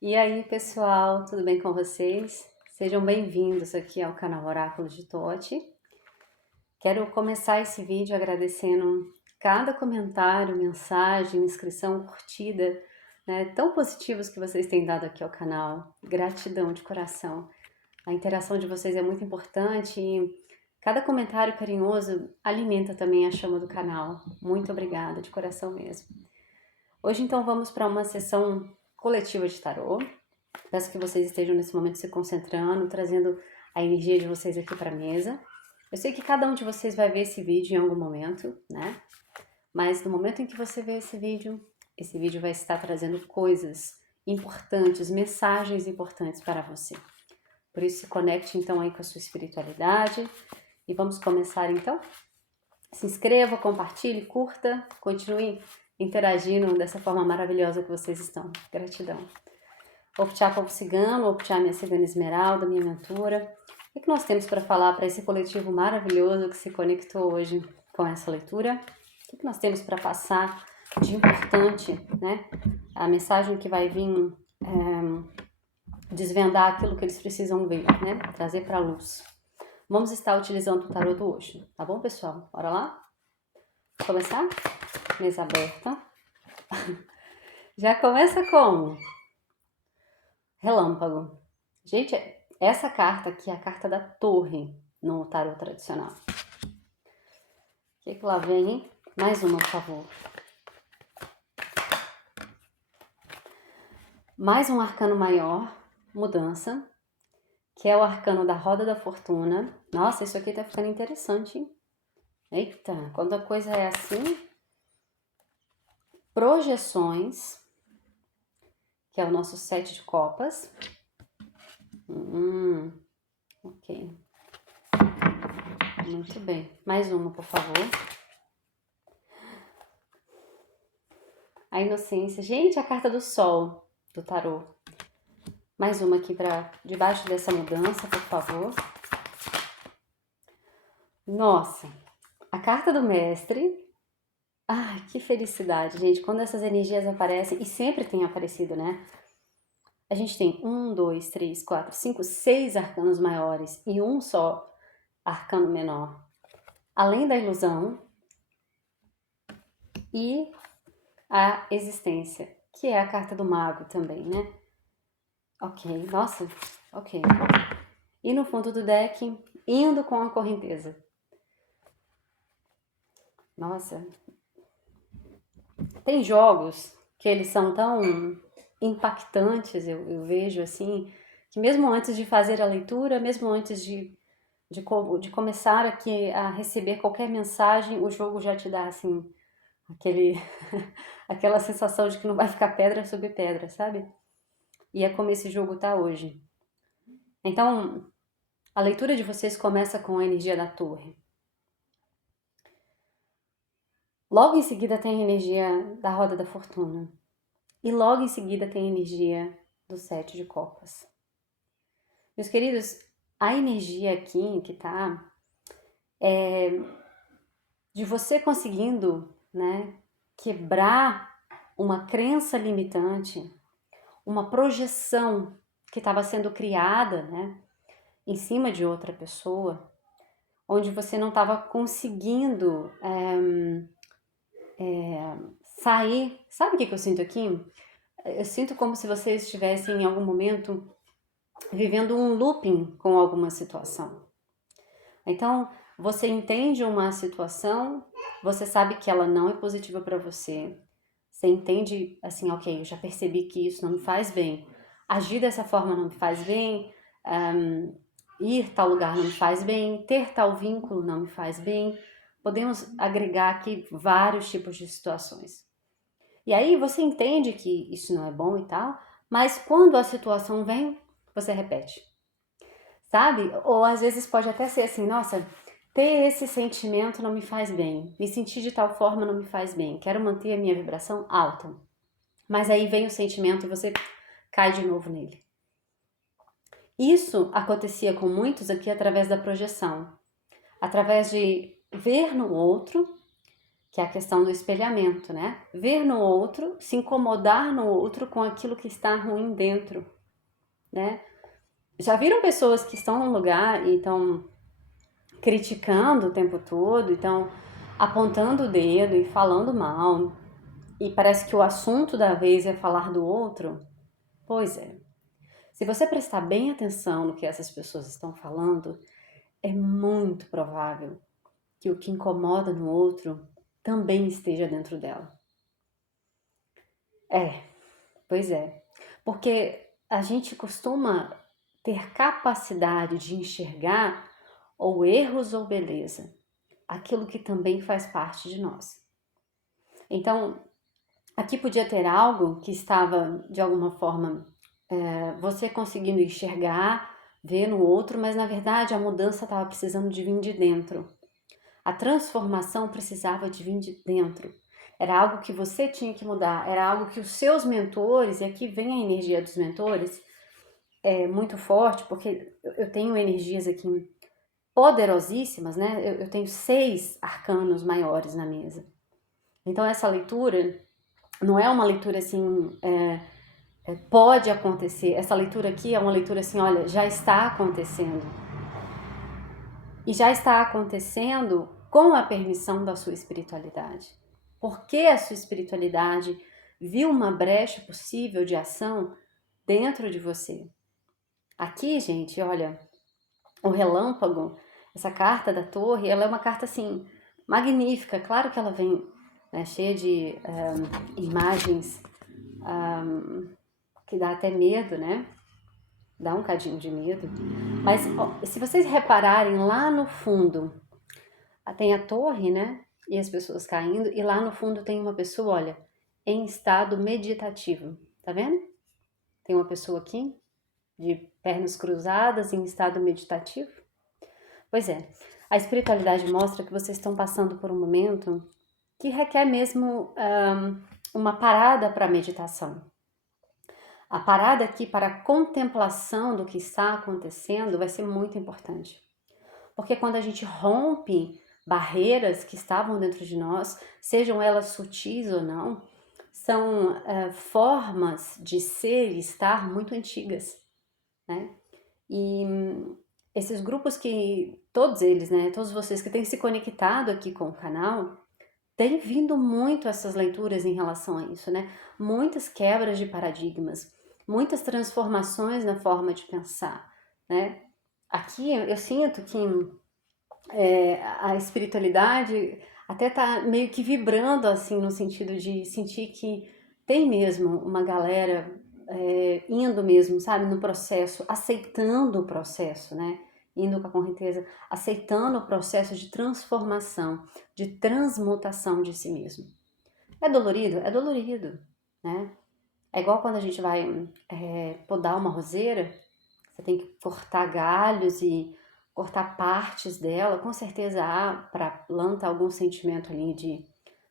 E aí, pessoal, tudo bem com vocês? Sejam bem-vindos aqui ao canal Oráculo de Tote. Quero começar esse vídeo agradecendo cada comentário, mensagem, inscrição, curtida, né, tão positivos que vocês têm dado aqui ao canal. Gratidão de coração. A interação de vocês é muito importante e cada comentário carinhoso alimenta também a chama do canal. Muito obrigada, de coração mesmo. Hoje, então, vamos para uma sessão coletiva de tarô. Peço que vocês estejam nesse momento se concentrando, trazendo a energia de vocês aqui para a mesa. Eu sei que cada um de vocês vai ver esse vídeo em algum momento, né? Mas no momento em que você vê esse vídeo vai estar trazendo coisas importantes, mensagens importantes para você. Por isso, se conecte então aí com a sua espiritualidade. E vamos começar então? Se inscreva, compartilhe, curta, continue interagindo dessa forma maravilhosa que vocês estão. Gratidão. Optá Povo Cigano, Optá Minha Cigana Esmeralda, minha mentora. O que nós temos para falar para esse coletivo maravilhoso que se conectou hoje com essa leitura? O que nós temos para passar de importante, né? A mensagem que vai vir desvendar aquilo que eles precisam ver, né? Trazer para a luz. Vamos estar utilizando o tarô do hoje, tá bom, pessoal? Bora lá? Começar? Mesa aberta. Já começa com Relâmpago. Gente, essa carta aqui é a carta da torre no tarô tradicional. O que lá vem, hein? Mais uma, por favor. Mais um arcano maior, mudança, que é o arcano da roda da fortuna. Nossa, isso aqui tá ficando interessante, hein? Eita, quando a coisa é assim, projeções, que é o nosso 7 de copas. Ok. Muito bem. Mais uma, por favor. A inocência. Gente, a carta do sol do tarô. Mais uma aqui para debaixo dessa mudança, por favor. Nossa, a carta do mestre. Ai, que felicidade, gente. Quando essas energias aparecem, e sempre tem aparecido, né? A gente tem 1, 2, 3, 4, 5, 6 arcanos maiores e um só arcano menor. Além da ilusão e a existência, que é a carta do mago também, né? Ok, nossa, ok. E no fundo do deck, indo com a correnteza. Nossa, tem jogos que eles são tão impactantes, eu vejo assim, que mesmo antes de fazer a leitura, mesmo antes de começar aqui a receber qualquer mensagem, o jogo já te dá assim, aquele, aquela sensação de que não vai ficar pedra sobre pedra, sabe? E é como esse jogo tá hoje. Então, a leitura de vocês começa com a energia da torre. Logo em seguida tem a energia da roda da fortuna. E logo em seguida tem a energia do 7 de copas. Meus queridos, a energia aqui que tá é de você conseguindo, né, quebrar uma crença limitante, uma projeção que estava sendo criada, né, em cima de outra pessoa, onde você não estava conseguindo sair. Sabe o que eu sinto aqui? Eu sinto como se vocês estivessem em algum momento vivendo um looping com alguma situação. Então, você entende uma situação, você sabe que ela não é positiva para você. Você entende assim, ok, eu já percebi que isso não me faz bem. Agir dessa forma não me faz bem. Ir tal lugar não me faz bem. Ter tal vínculo não me faz bem. Podemos agregar aqui vários tipos de situações. E aí você entende que isso não é bom e tal, mas quando a situação vem, você repete. Sabe? Ou às vezes pode até ser assim, nossa, ter esse sentimento não me faz bem, me sentir de tal forma não me faz bem, quero manter a minha vibração alta. Mas aí vem o sentimento e você cai de novo nele. Isso acontecia com muitos aqui através da projeção, através de ver no outro que é a questão do espelhamento, né? Ver no outro, se incomodar no outro com aquilo que está ruim dentro, né? Já viram pessoas que estão num lugar e estão criticando o tempo todo, estão apontando o dedo e falando mal, e parece que o assunto da vez é falar do outro? Pois é. Se você prestar bem atenção no que essas pessoas estão falando, é muito provável que o que incomoda no outro também esteja dentro dela. Pois é. Porque a gente costuma ter capacidade de enxergar ou erros ou beleza, aquilo que também faz parte de nós. Então, aqui podia ter algo que estava, de alguma forma, você conseguindo enxergar, ver no outro, mas na verdade a mudança estava precisando de vir de dentro. A transformação precisava de vir de dentro. Era algo que você tinha que mudar, era algo que os seus mentores, e aqui vem a energia dos mentores, é muito forte, porque eu tenho energias aqui poderosíssimas, né? Eu tenho 6 arcanos maiores na mesa. Então essa leitura não é uma leitura assim, pode acontecer. Essa leitura aqui é uma leitura assim, olha, já está acontecendo. E já está acontecendo com a permissão da sua espiritualidade. Porque a sua espiritualidade viu uma brecha possível de ação dentro de você. Aqui, gente, olha, o relâmpago, essa carta da torre, ela é uma carta assim magnífica. Claro que ela vem, né, cheia de imagens que dá até medo, né? Dá um cadinho de medo. Mas ó, se vocês repararem lá no fundo, tem a torre, né? E as pessoas caindo, e lá no fundo tem uma pessoa, olha, em estado meditativo. Tá vendo? Tem uma pessoa aqui, de pernas cruzadas, em estado meditativo. Pois é, a espiritualidade mostra que vocês estão passando por um momento que requer mesmo uma parada para a meditação. A parada aqui para a contemplação do que está acontecendo vai ser muito importante. Porque quando a gente rompe barreiras que estavam dentro de nós, sejam elas sutis ou não, são formas de ser e estar muito antigas, né? E esses grupos que, todos eles, né, todos vocês que têm se conectado aqui com o canal, têm vindo muito essas leituras em relação a isso, né? Muitas quebras de paradigmas, muitas transformações na forma de pensar, né? Aqui eu sinto que a espiritualidade até tá meio que vibrando assim no sentido de sentir que tem mesmo uma galera indo mesmo, sabe, no processo, aceitando o processo, né? Indo com a correnteza, aceitando o processo de transformação, de transmutação de si mesmo. É dolorido? É dolorido, né? É igual quando a gente vai podar uma roseira, você tem que cortar galhos e cortar partes dela. Com certeza há para a planta algum sentimento ali de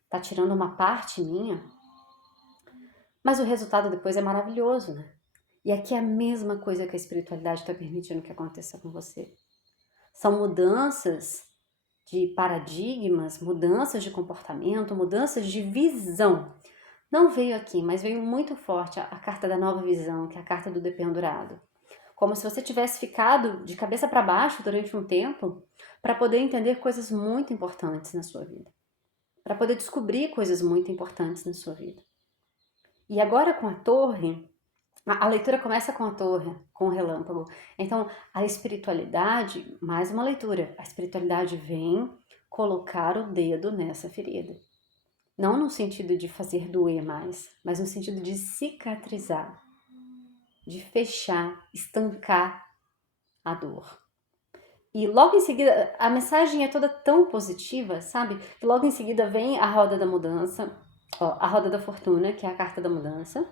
tá tirando uma parte minha, mas o resultado depois é maravilhoso, né? E aqui é a mesma coisa que a espiritualidade está permitindo que aconteça com você. São mudanças de paradigmas, mudanças de comportamento, mudanças de visão. Não veio aqui, mas veio muito forte a carta da nova visão, que é a carta do dependurado. Como se você tivesse ficado de cabeça para baixo durante um tempo para poder entender coisas muito importantes na sua vida. Para poder descobrir coisas muito importantes na sua vida. E agora com a torre, a leitura começa com a torre, com o relâmpago. Então, a espiritualidade, mais uma leitura, a espiritualidade vem colocar o dedo nessa ferida. Não no sentido de fazer doer mais, mas no sentido de cicatrizar, de fechar, estancar a dor. E logo em seguida, a mensagem é toda tão positiva, sabe? Que logo em seguida vem a roda da mudança, ó, a roda da fortuna, que é a carta da mudança,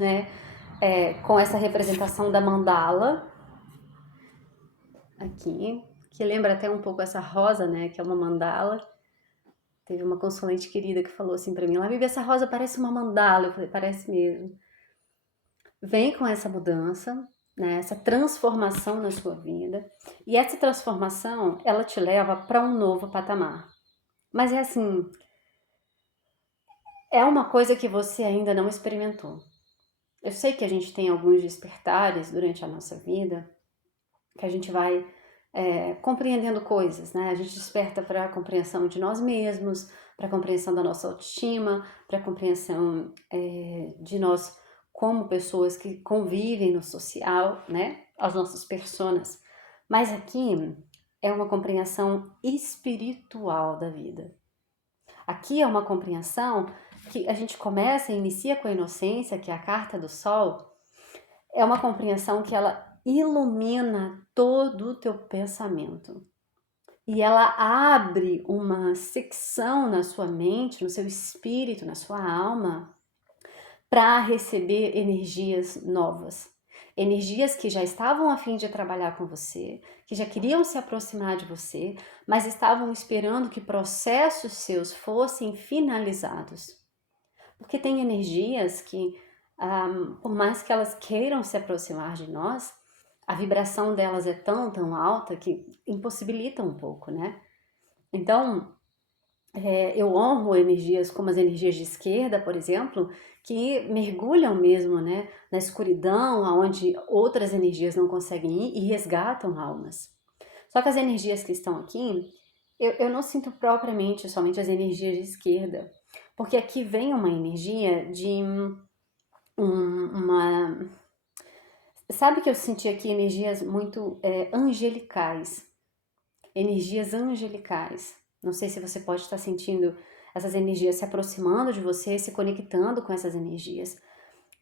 né? Com essa representação da mandala aqui, que lembra até um pouco essa rosa, né? Que é uma mandala. Teve uma consulente querida que falou assim pra mim, lá, Vivi, essa rosa parece uma mandala. Eu falei, parece mesmo. Vem com essa mudança, né? Essa transformação na sua vida. E essa transformação, ela te leva para um novo patamar. Mas é assim, é uma coisa que você ainda não experimentou. Eu sei que a gente tem alguns despertares durante a nossa vida, que a gente vai compreendendo coisas, né? A gente desperta para a compreensão de nós mesmos, para a compreensão da nossa autoestima, para a compreensão de nós como pessoas que convivem no social, né? As nossas personas. Mas aqui é uma compreensão espiritual da vida. Aqui é uma compreensão que a gente começa e inicia com a inocência, que é a carta do sol. É uma compreensão que ela ilumina todo o teu pensamento. E ela abre uma secção na sua mente, no seu espírito, na sua alma, para receber energias novas. Energias que já estavam a fim de trabalhar com você, que já queriam se aproximar de você, mas estavam esperando que processos seus fossem finalizados. Porque tem energias que, por mais que elas queiram se aproximar de nós, a vibração delas é tão alta que impossibilita um pouco, né? Então, eu honro energias como as energias de esquerda, por exemplo, que mergulham mesmo, né, na escuridão, aonde outras energias não conseguem ir e resgatam almas. Só que as energias que estão aqui, eu não sinto propriamente somente as energias de esquerda, porque aqui vem uma energia de uma... Sabe que eu senti aqui energias muito angelicais, energias angelicais. Não sei se você pode estar sentindo essas energias se aproximando de você, se conectando com essas energias.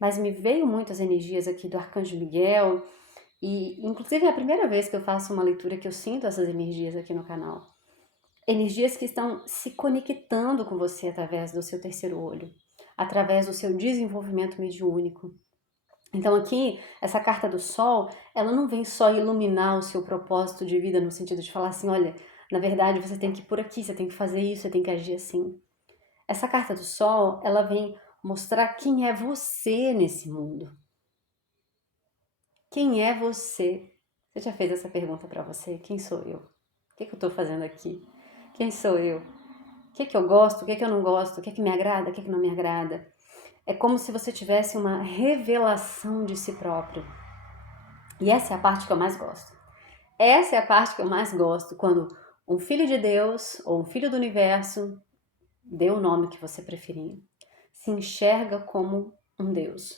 Mas me veio muitas energias aqui do Arcanjo Miguel, e inclusive é a primeira vez que eu faço uma leitura que eu sinto essas energias aqui no canal. Energias que estão se conectando com você através do seu terceiro olho, através do seu desenvolvimento mediúnico. Então aqui, essa carta do sol, ela não vem só iluminar o seu propósito de vida no sentido de falar assim, olha, na verdade você tem que ir por aqui, você tem que fazer isso, você tem que agir assim. Essa carta do sol, ela vem mostrar quem é você nesse mundo. Quem é você? Você já fez essa pergunta para você? Quem sou eu? O que eu estou fazendo aqui? Quem sou eu? O que eu gosto? O que eu não gosto? O que me agrada? O que não me agrada? É como se você tivesse uma revelação de si próprio. E essa é a parte que eu mais gosto. Essa é a parte que eu mais gosto, quando um filho de Deus ou um filho do universo, dê o nome que você preferir, se enxerga como um Deus,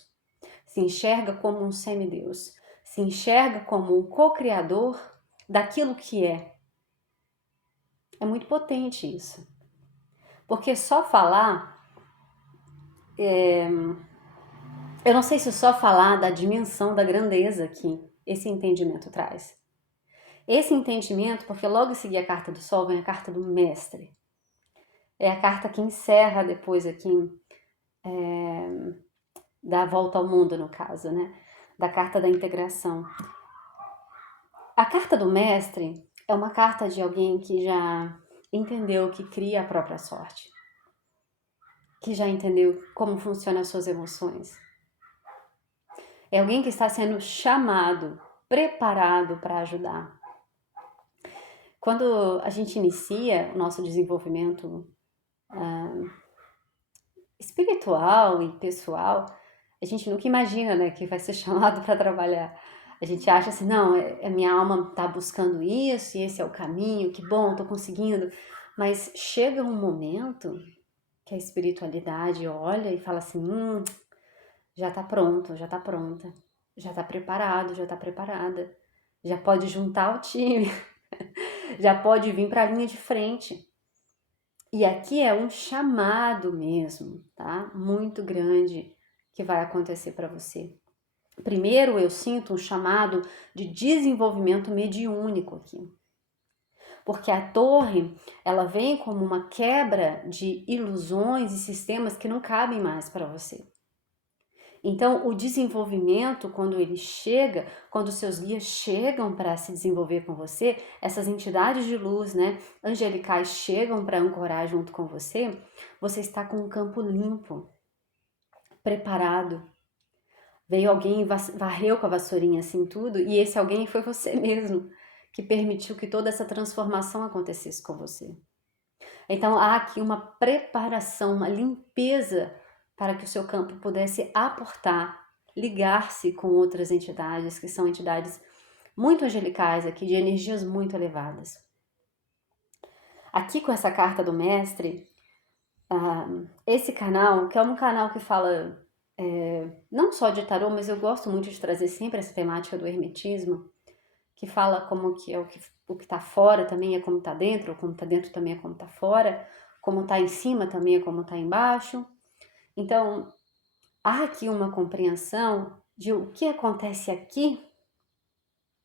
se enxerga como um semideus, se enxerga como um co-criador daquilo que é. É muito potente isso. Porque só falar, eu não sei se só falar da dimensão da grandeza que esse entendimento traz. Esse entendimento, porque logo em seguida a carta do Sol vem a carta do Mestre. É a carta que encerra depois aqui, da volta ao mundo, no caso, né? Da carta da integração. A carta do Mestre é uma carta de alguém que já entendeu que cria a própria sorte. Que já entendeu como funcionam as suas emoções. É alguém que está sendo chamado, preparado para ajudar. Quando a gente inicia o nosso desenvolvimento espiritual e pessoal, a gente nunca imagina, né, que vai ser chamado para trabalhar. A gente acha assim, não, a minha alma está buscando isso e esse é o caminho, que bom, estou conseguindo. Mas chega um momento que a espiritualidade olha e fala assim, já está pronto, já está pronta, já está preparado, já está preparada, já pode juntar o time, já pode vir para a linha de frente. E aqui é um chamado mesmo, tá? Muito grande que vai acontecer para você. Primeiro, eu sinto um chamado de desenvolvimento mediúnico aqui. Porque a torre, ela vem como uma quebra de ilusões e sistemas que não cabem mais para você. Então, o desenvolvimento, quando ele chega, quando os seus guias chegam para se desenvolver com você, essas entidades de luz, né, angelicais chegam para ancorar junto com você, você está com um campo limpo, preparado. Veio alguém e varreu com a vassourinha assim tudo, e esse alguém foi você mesmo, que permitiu que toda essa transformação acontecesse com você. Então há aqui uma preparação, uma limpeza para que o seu campo pudesse aportar, ligar-se com outras entidades, que são entidades muito angelicais aqui, de energias muito elevadas. Aqui com essa carta do mestre, esse canal, que é um canal que fala não só de tarô, mas eu gosto muito de trazer sempre essa temática do hermetismo, que fala como que é o que tá fora também é como tá dentro, ou como tá dentro também é como tá fora, como tá em cima também é como tá embaixo. Então, há aqui uma compreensão de o que acontece aqui,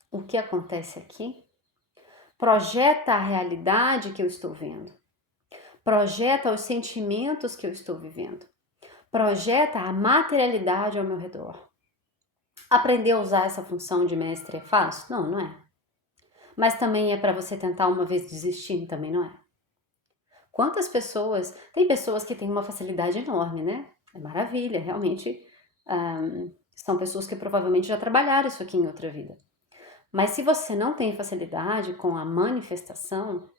o que acontece aqui, projeta a realidade que eu estou vendo, projeta os sentimentos que eu estou vivendo, projeta a materialidade ao meu redor. Aprender a usar essa função de mestre é fácil? Não, não é. Mas também é para você tentar uma vez desistir, também não é. Quantas pessoas... Tem pessoas que têm uma facilidade enorme, né? É maravilha, realmente. São pessoas que provavelmente já trabalharam isso aqui em outra vida. Mas se você não tem facilidade com a manifestação,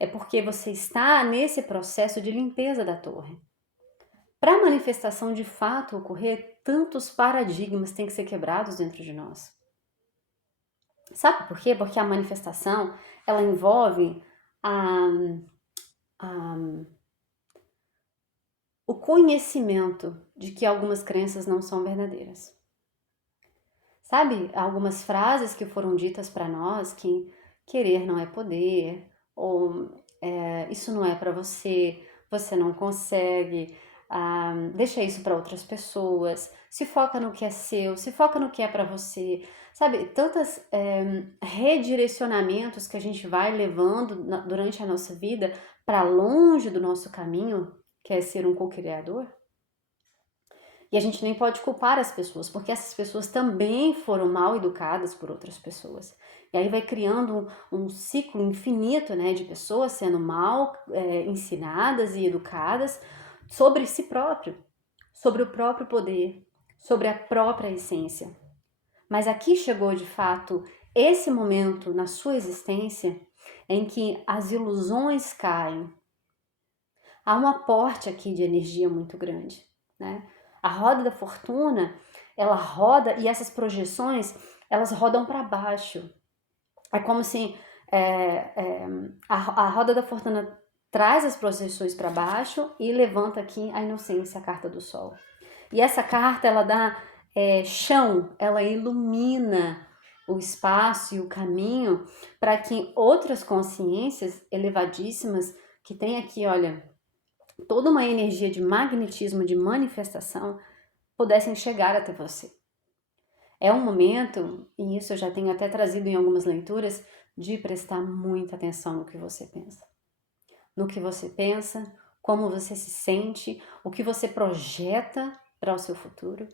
é porque você está nesse processo de limpeza da torre. Para a manifestação de fato ocorrer, tantos paradigmas têm que ser quebrados dentro de nós. Sabe por quê? Porque a manifestação, ela envolve o conhecimento de que algumas crenças não são verdadeiras. Sabe, algumas frases que foram ditas para nós que querer não é poder, ou isso não é para você, você não consegue, deixa isso para outras pessoas, se foca no que é seu, se foca no que é para você. Sabe, tantos redirecionamentos que a gente vai levando durante a nossa vida para longe do nosso caminho, que é ser um co-criador. E a gente nem pode culpar as pessoas, porque essas pessoas também foram mal educadas por outras pessoas. E aí vai criando um ciclo infinito, né, de pessoas sendo mal ensinadas e educadas sobre si próprio, sobre o próprio poder, sobre a própria essência. Mas aqui chegou de fato esse momento na sua existência em que as ilusões caem. Há um aporte aqui de energia muito grande, né? A roda da fortuna, ela roda e essas projeções, elas rodam para baixo. É como se a roda da fortuna traz as projeções para baixo e levanta aqui a inocência, a carta do sol. E essa carta, ela dá chão, ela ilumina o espaço e o caminho para que outras consciências elevadíssimas, que tem aqui, olha, toda uma energia de magnetismo, de manifestação, pudessem chegar até você. É um momento, e isso eu já tenho até trazido em algumas leituras, de prestar muita atenção no que você pensa. No que você pensa, como você se sente, o que você projeta para o seu futuro,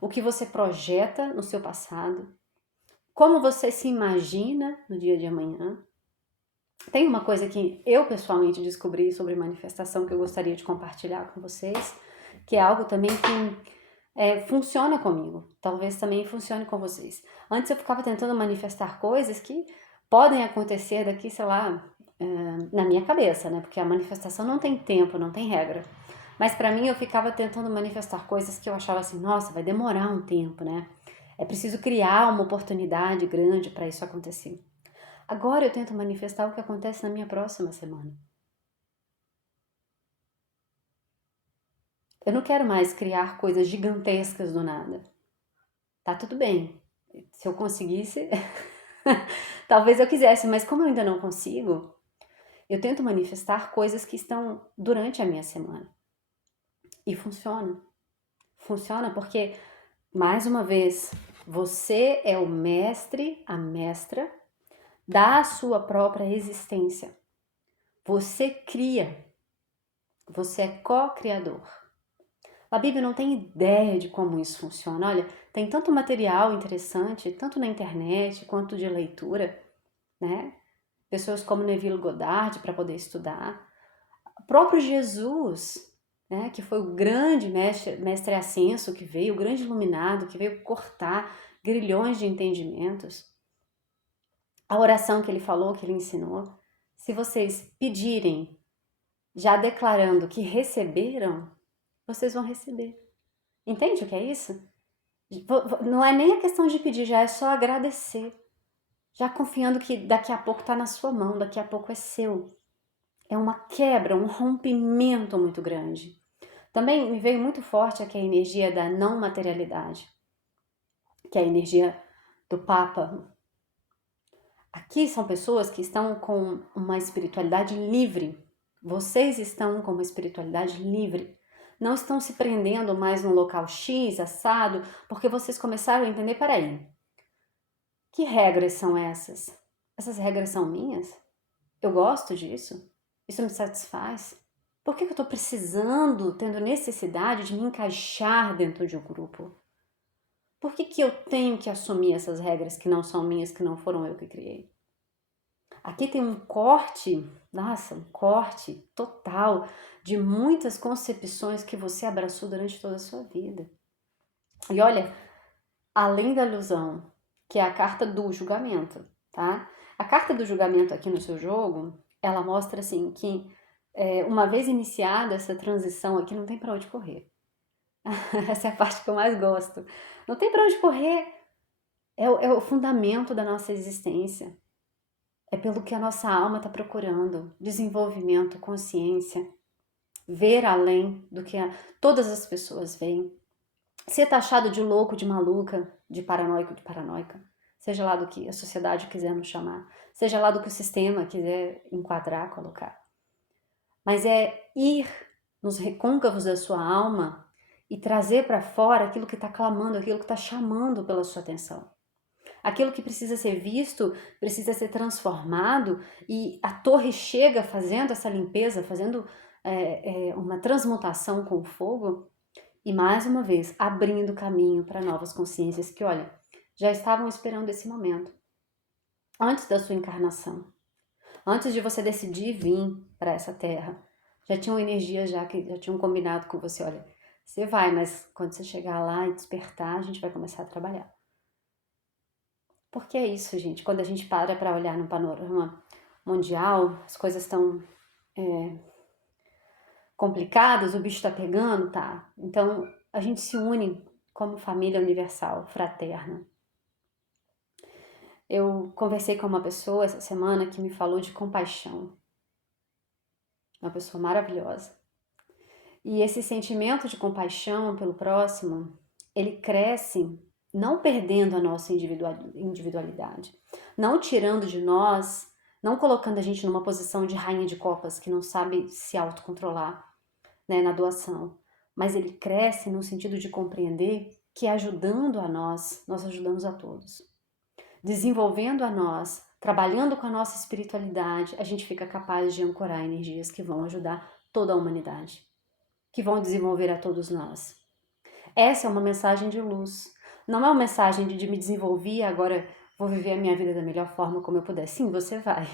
o que você projeta no seu passado, como você se imagina no dia de amanhã. Tem uma coisa que eu pessoalmente descobri sobre manifestação que eu gostaria de compartilhar com vocês, que é algo também que funciona comigo, talvez também funcione com vocês. Antes eu ficava tentando manifestar coisas que podem acontecer daqui, sei lá, na minha cabeça, né? Porque a manifestação não tem tempo, não tem regra. Mas para mim eu ficava tentando manifestar coisas que eu achava assim, nossa, vai demorar um tempo, né? É preciso criar uma oportunidade grande para isso acontecer. Agora eu tento manifestar o que acontece na minha próxima semana. Eu não quero mais criar coisas gigantescas do nada. Tá tudo bem. Se eu conseguisse, talvez eu quisesse, mas como eu ainda não consigo, eu tento manifestar coisas que estão durante a minha semana. E funciona. Funciona porque, mais uma vez, você é o mestre, a mestra da sua própria existência. Você cria. Você é co-criador. A Bíblia não tem ideia de como isso funciona. Olha, tem tanto material interessante, tanto na internet quanto de leitura, né? Pessoas como Neville Goddard para poder estudar. O próprio Jesus, né, que foi o grande mestre ascenso que veio, o grande iluminado que veio cortar grilhões de entendimentos. A oração que ele falou, que ele ensinou. Se vocês pedirem, já declarando que receberam, vocês vão receber. Entende o que é isso? Não é nem a questão de pedir, já é só agradecer. Já confiando que daqui a pouco está na sua mão, daqui a pouco é seu. É uma quebra, um rompimento muito grande. Também me veio muito forte aqui a energia da não materialidade, que é a energia do Papa. Aqui são pessoas que estão com uma espiritualidade livre. Vocês estão com uma espiritualidade livre. Não estão se prendendo mais num local X, assado, porque vocês começaram a entender, peraí, que regras são essas? Essas regras são minhas? Eu gosto disso? Isso me satisfaz? Por que eu estou precisando, tendo necessidade de me encaixar dentro de um grupo? Por que eu tenho que assumir essas regras que não são minhas, que não foram eu que criei? Aqui tem um corte, nossa, um corte total de muitas concepções que você abraçou durante toda a sua vida. E olha, além da ilusão, que é a carta do julgamento, tá? A carta do julgamento aqui no seu jogo, ela mostra assim que uma vez iniciada essa transição aqui, não tem para onde correr. Essa é a parte que eu mais gosto. Não tem para onde correr. É o fundamento da nossa existência. É pelo que a nossa alma está procurando. Desenvolvimento, consciência. Ver além do que todas as pessoas veem. Ser taxado de louco, de maluca, de paranoico, de paranoica. Seja lá do que a sociedade quiser nos chamar. Seja lá do que o sistema quiser enquadrar, colocar. Mas é ir nos recôncavos da sua alma e trazer para fora aquilo que está clamando, aquilo que está chamando pela sua atenção. Aquilo que precisa ser visto, precisa ser transformado, e a torre chega fazendo essa limpeza, fazendo uma transmutação com o fogo, e mais uma vez abrindo caminho para novas consciências que, olha, já estavam esperando esse momento, antes da sua encarnação, antes de você decidir vir para essa terra. Já tinham energias que já tinham combinado com você, olha, você vai, mas quando você chegar lá e despertar, a gente vai começar a trabalhar. Porque é isso, gente. Quando a gente para olhar no panorama mundial, as coisas estão complicadas, o bicho está pegando, tá? Então a gente se une como família universal, fraterna. Eu conversei com uma pessoa essa semana que me falou de compaixão. Uma pessoa maravilhosa. E esse sentimento de compaixão pelo próximo, ele cresce não perdendo a nossa individualidade, não tirando de nós, não colocando a gente numa posição de rainha de copas que não sabe se autocontrolar, né, na doação, mas ele cresce no sentido de compreender que ajudando a nós ajudamos a todos. Desenvolvendo a nós, trabalhando com a nossa espiritualidade, a gente fica capaz de ancorar energias que vão ajudar toda a humanidade, que vão desenvolver a todos nós. Essa é uma mensagem de luz. Não é uma mensagem de me desenvolver e agora vou viver a minha vida da melhor forma como eu puder. Sim, você vai.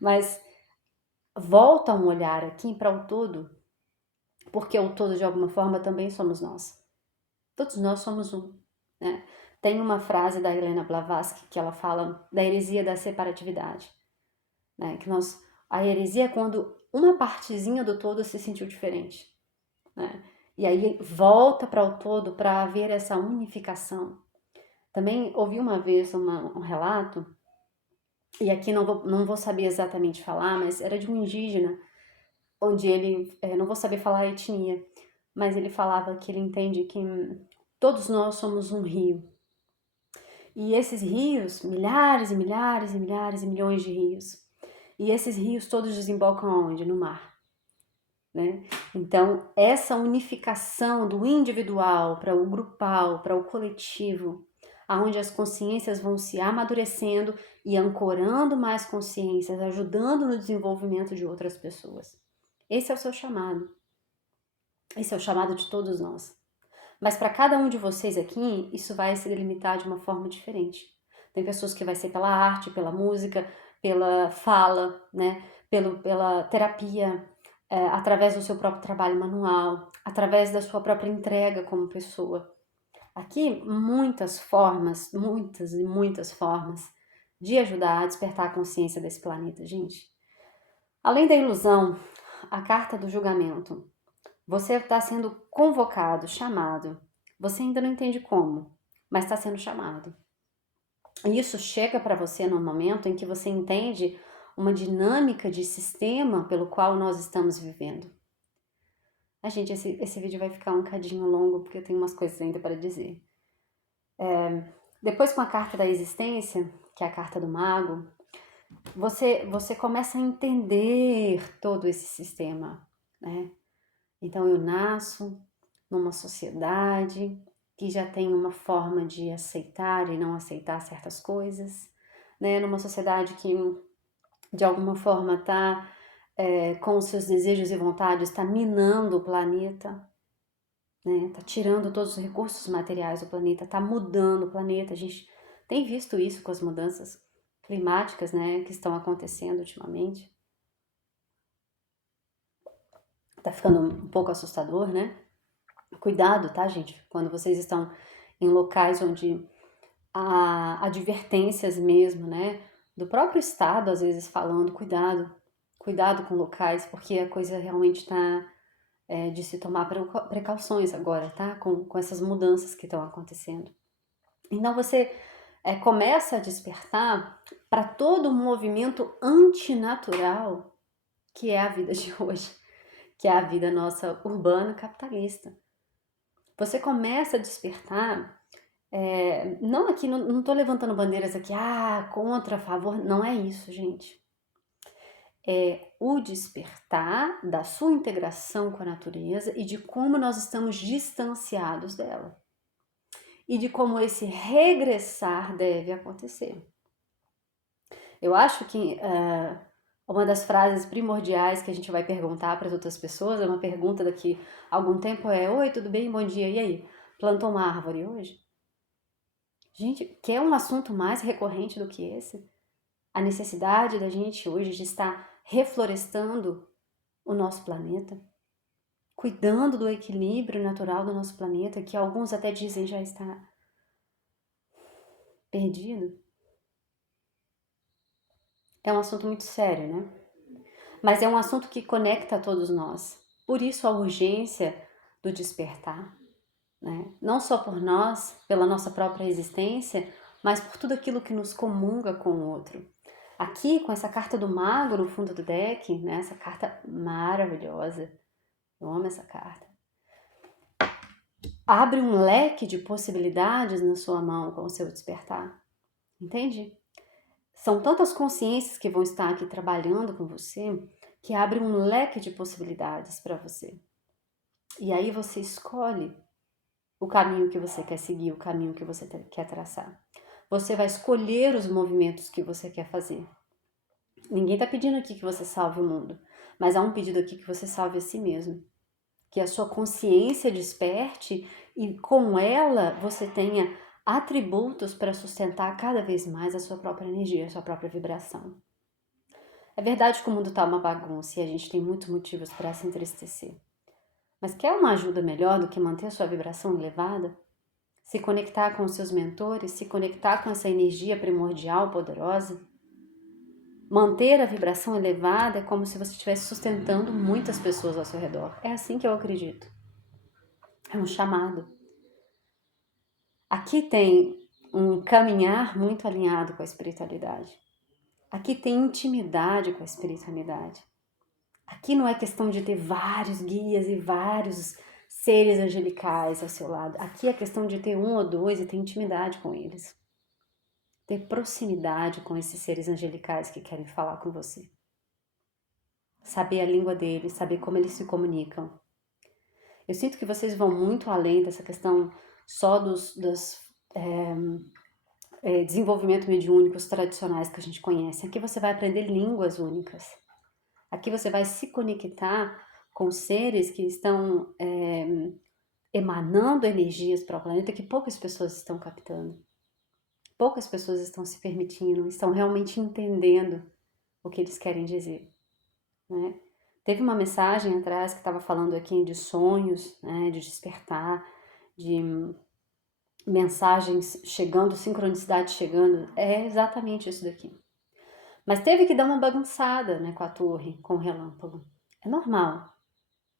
Mas volta um olhar aqui para o todo, porque o todo de alguma forma também somos nós. Todos nós somos um, né? Tem uma frase da Helena Blavatsky que ela fala da heresia da separatividade, né? Que a heresia é quando uma partezinha do todo se sentiu diferente, né? E aí volta para o todo para haver essa unificação. Também ouvi uma vez um relato, e aqui não vou saber exatamente falar, mas era de um indígena, onde ele, não vou saber falar a etnia, mas ele falava que ele entende que todos nós somos um rio. E esses rios, milhares e milhares e milhares e milhões de rios, e esses rios todos desembocam aonde? No mar. Né? Então, essa unificação do individual para o grupal, para o coletivo, aonde as consciências vão se amadurecendo e ancorando mais consciências, ajudando no desenvolvimento de outras pessoas. Esse é o seu chamado. Esse é o chamado de todos nós. Mas para cada um de vocês aqui, isso vai se delimitar de uma forma diferente. Tem pessoas que vai ser pela arte, pela música, pela fala, né? Pela terapia, através do seu próprio trabalho manual, através da sua própria entrega como pessoa. Aqui, muitas formas, muitas e muitas formas de ajudar a despertar a consciência desse planeta, gente. Além da ilusão, a carta do julgamento. Você está sendo convocado, chamado. Você ainda não entende como, mas está sendo chamado. E isso chega para você no momento em que você entende uma dinâmica de sistema pelo qual nós estamos vivendo. Gente, esse vídeo vai ficar um cadinho longo, porque eu tenho umas coisas ainda para dizer. Depois, com a carta da existência, que é a carta do mago, você começa a entender todo esse sistema, né? Então, eu nasço numa sociedade que já tem uma forma de aceitar e não aceitar certas coisas, né? Numa sociedade que, de alguma forma, está com os seus desejos e vontades, está minando o planeta, né? Está tirando todos os recursos materiais do planeta, está mudando o planeta. A gente tem visto isso com as mudanças climáticas, né, que estão acontecendo ultimamente. Tá ficando um pouco assustador, né? Cuidado, tá, gente? Quando vocês estão em locais onde há advertências mesmo, né? Do próprio Estado, às vezes, falando, cuidado com locais, porque a coisa realmente tá de se tomar precauções agora, tá? Com essas mudanças que estão acontecendo. Então, você começa a despertar para todo um movimento antinatural que é a vida de hoje, que é a vida nossa urbana capitalista. Você começa a despertar, não aqui, não tô levantando bandeiras aqui, contra, a favor, não é isso, gente. É o despertar da sua integração com a natureza e de como nós estamos distanciados dela. E de como esse regressar deve acontecer. Eu acho que uma das frases primordiais que a gente vai perguntar para as outras pessoas, é uma pergunta daqui a algum tempo, oi, tudo bem? Bom dia, e aí? Plantou uma árvore hoje? Gente, quer um assunto mais recorrente do que esse? A necessidade da gente hoje de estar reflorestando o nosso planeta, cuidando do equilíbrio natural do nosso planeta, que alguns até dizem já está perdido. É um assunto muito sério, né? Mas é um assunto que conecta a todos nós. Por isso a urgência do despertar, né? Não só por nós, pela nossa própria existência, mas por tudo aquilo que nos comunga com o outro. Aqui, com essa carta do mago no fundo do deck, né? Essa carta maravilhosa, eu amo essa carta. Abre um leque de possibilidades na sua mão com o seu despertar, entende? São tantas consciências que vão estar aqui trabalhando com você, que abre um leque de possibilidades para você. E aí você escolhe o caminho que você quer seguir, o caminho que você quer traçar. Você vai escolher os movimentos que você quer fazer. Ninguém está pedindo aqui que você salve o mundo, mas há um pedido aqui que você salve a si mesmo. Que a sua consciência desperte e com ela você tenha atributos para sustentar cada vez mais a sua própria energia, a sua própria vibração. É verdade que o mundo está uma bagunça e a gente tem muitos motivos para se entristecer. Mas quer uma ajuda melhor do que manter a sua vibração elevada? Se conectar com os seus mentores, se conectar com essa energia primordial, poderosa? Manter a vibração elevada é como se você estivesse sustentando muitas pessoas ao seu redor. É assim que eu acredito. É um chamado. Aqui tem um caminhar muito alinhado com a espiritualidade. Aqui tem intimidade com a espiritualidade. Aqui não é questão de ter vários guias e vários seres angelicais ao seu lado. Aqui é questão de ter um ou dois e ter intimidade com eles. Ter proximidade com esses seres angelicais que querem falar com você. Saber a língua deles, saber como eles se comunicam. Eu sinto que vocês vão muito além dessa questão só dos desenvolvimento mediúnicos tradicionais que a gente conhece. Aqui você vai aprender línguas únicas. Aqui você vai se conectar com seres que estão emanando energias para o planeta que poucas pessoas estão captando. Poucas pessoas estão se permitindo, estão realmente entendendo o que eles querem dizer, né? Teve uma mensagem atrás que estava falando aqui de sonhos, né, de despertar, de mensagens chegando, sincronicidade chegando. É exatamente isso daqui. Mas teve que dar uma bagunçada, né, com a torre, com o relâmpago. É normal.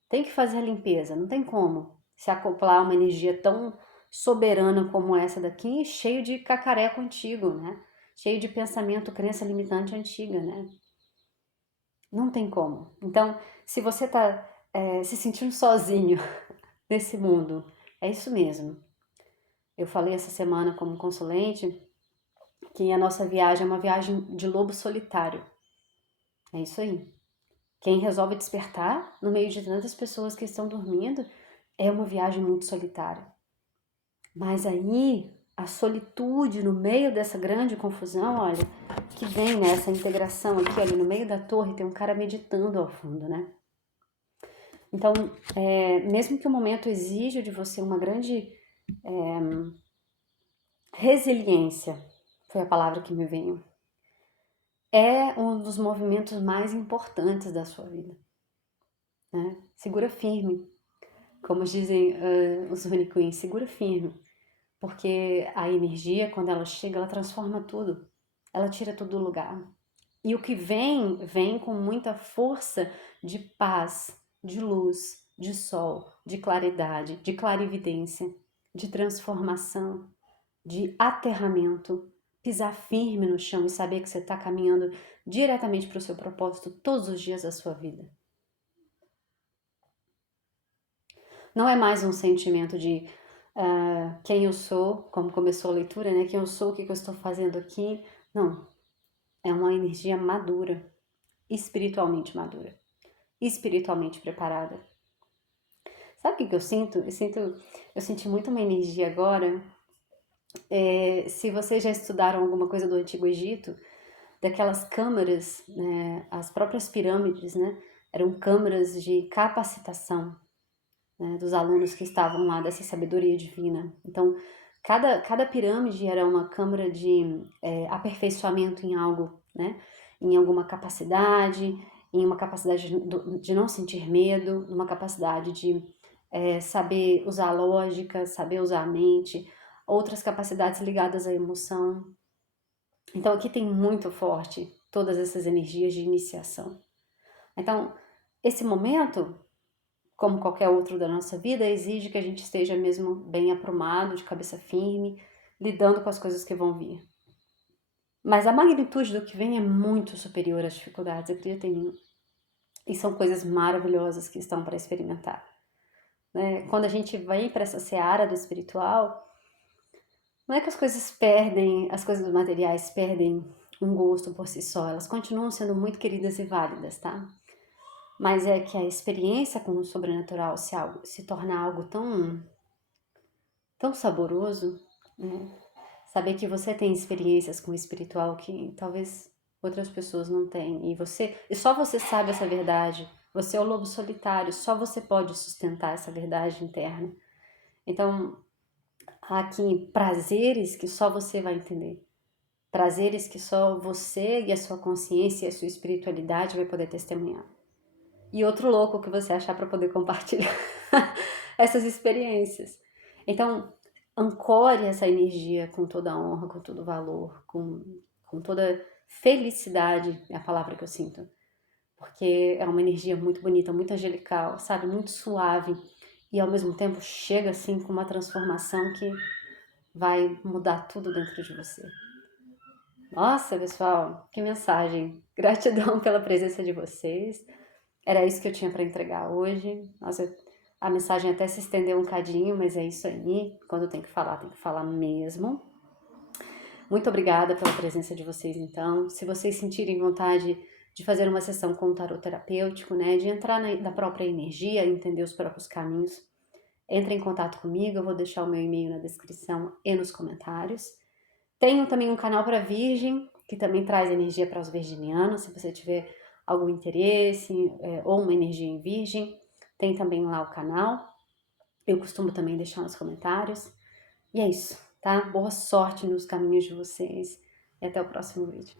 Tem que fazer a limpeza, não tem como se acoplar a uma energia tão soberana como essa daqui, cheio de cacareco antigo, né? Cheio de pensamento, crença limitante antiga, né? Não tem como. Então, se você tá se sentindo sozinho nesse mundo, é isso mesmo. Eu falei essa semana como consulente que a nossa viagem é uma viagem de lobo solitário. É isso aí. Quem resolve despertar no meio de tantas pessoas que estão dormindo é uma viagem muito solitária. Mas aí, a solitude no meio dessa grande confusão, olha, que vem nessa integração aqui, olha, no meio da torre tem um cara meditando ao fundo, né? Então, mesmo que o momento exija de você uma grande resiliência, foi a palavra que me veio, é um dos movimentos mais importantes da sua vida, né? Segura firme, como dizem os Honey Queens, segura firme, porque a energia, quando ela chega, ela transforma tudo, ela tira tudo do lugar. E o que vem, vem com muita força de paz, de luz, de sol, de claridade, de clarividência, de transformação, de aterramento, pisar firme no chão e saber que você está caminhando diretamente para o seu propósito todos os dias da sua vida. Não é mais um sentimento de quem eu sou, como começou a leitura, né? Quem eu sou, o que eu estou fazendo aqui. Não, é uma energia madura, espiritualmente madura, espiritualmente preparada. Sabe o que eu sinto? Eu senti muito uma energia agora. Se vocês já estudaram alguma coisa do Antigo Egito, daquelas câmaras, né, as próprias pirâmides, né, eram câmaras de capacitação, né, dos alunos que estavam lá dessa sabedoria divina. Então, cada pirâmide era uma câmara de aperfeiçoamento em algo, né, em alguma capacidade, em uma capacidade de não sentir medo, uma capacidade de saber usar a lógica, saber usar a mente, outras capacidades ligadas à emoção. Então aqui tem muito forte todas essas energias de iniciação. Então, esse momento, como qualquer outro da nossa vida, exige que a gente esteja mesmo bem aprumado, de cabeça firme, lidando com as coisas que vão vir. Mas a magnitude do que vem é muito superior às dificuldades, acredita em mim. E são coisas maravilhosas que estão para experimentar. Né? Quando a gente vem para essa seara do espiritual, não é que as coisas perdem, as coisas materiais perdem um gosto por si só, elas continuam sendo muito queridas e válidas, tá? Mas é que a experiência com o sobrenatural se torna algo tão saboroso, né? Saber que você tem experiências com o espiritual que talvez outras pessoas não têm. E só você sabe essa verdade. Você é o lobo solitário, só você pode sustentar essa verdade interna. Então, há aqui prazeres que só você vai entender. Prazeres que só você e a sua consciência e a sua espiritualidade vai poder testemunhar. E outro louco que você achar para poder compartilhar essas experiências. Então, ancore essa energia com toda honra, com todo valor, com toda felicidade, é a palavra que eu sinto. Porque é uma energia muito bonita, muito angelical, sabe? Muito suave. E ao mesmo tempo chega assim com uma transformação que vai mudar tudo dentro de você. Nossa, pessoal, que mensagem. Gratidão pela presença de vocês. Era isso que eu tinha para entregar hoje. Nossa, a mensagem até se estendeu um cadinho, mas é isso aí. Quando tem que falar mesmo. Muito obrigada pela presença de vocês, então. Se vocês sentirem vontade de fazer uma sessão com o tarot terapêutico, né, de entrar na própria energia, entender os próprios caminhos, entre em contato comigo. Eu vou deixar o meu e-mail na descrição e nos comentários. Tenho também um canal para Virgem, que também traz energia para os virginianos, se você tiver algum interesse ou uma energia em Virgem, tem também lá o canal. Eu costumo também deixar nos comentários. E é isso, tá? Boa sorte nos caminhos de vocês e até o próximo vídeo.